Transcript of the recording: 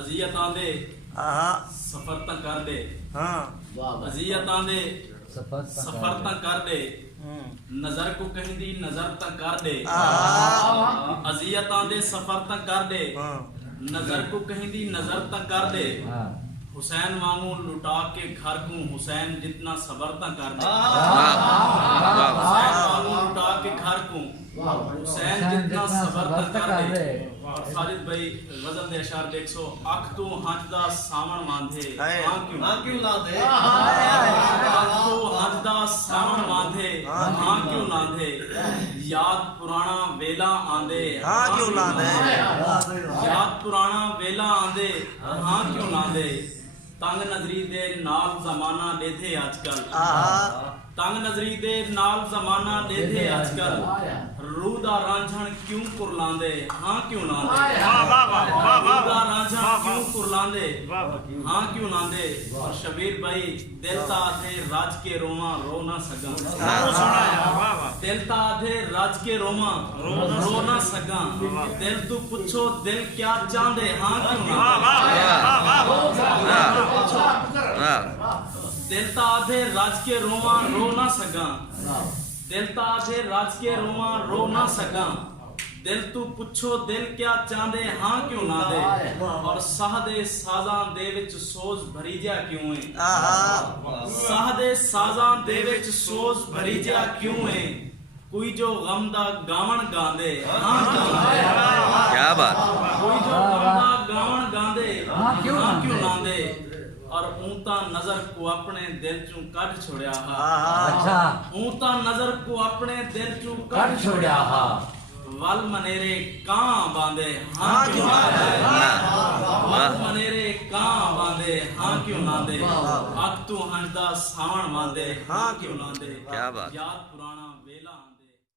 अजियतां दे सफर तां कर दे अजियतां दे सफर तां कर दे नजर को कहीं दी नजर तां कर दे अजियतां दे सफर तां कर दे नजर को कहीं दी नजर तां कर दे हुसैन वांगू लुटा के घर को हुसैन जितना सबर तां कर दे हुसैन वांगू लुटा के घर को हुसैन जितना सबर तां कर दे। और साजिद भाई गजल दे अशार देखो अख तू हंसदा सावण मांधे हां क्यों लांधे अख तू हंसदा सावण मांधे हां क्यों लांधे याद पुराना वेला आंदे हां क्यों लांधे याद पुराना वेला आंदे हां क्यों लांधे तंग नजरी दे नाल जमाना देथे आजकल तंग नजरी दे नाल जमाना देथे आजकल रूह दा रांझण क्यों कुरलांदे हां क्यों लांदे रूह दा रांझण क्यों कुरलांदे हां क्यों लांदे। और शबीर भाई दिल ता आधे राज के रोमा रो ना सगा दिल ता आधे राज के रोमा रो ना सगा दिल तू पूछो दिल क्या चांदे हां क्यों दिल ता आधे राज के रोमा रो ना सगा दिल ता आधे राज के रोमा रो ना सका दिल तू पुछो दिल क्या चांदे हां क्यों ना दे। और साह दे साजां दे विच सोज भरी जा क्यों है साह दे साजां दे विच सोज भरी जा क्यों है कोई जो गम दा गावण गांदे हां क्यों क्या बात कोई जो गम दा गावण गांदे हां क्यों लांदे। और ऊंता नजर को अपने दिल चू कट छोड़या अच्छा ऊंता नजर को अपने दिल चू कट छोड़या वल मनेरे कां बांधे हां क्यों वल मनेरे कां बांधे हां क्यों लांदे अख तू हंसदा सावण मांदे हां क्यों लांदे क्या बात याद पुराना वेला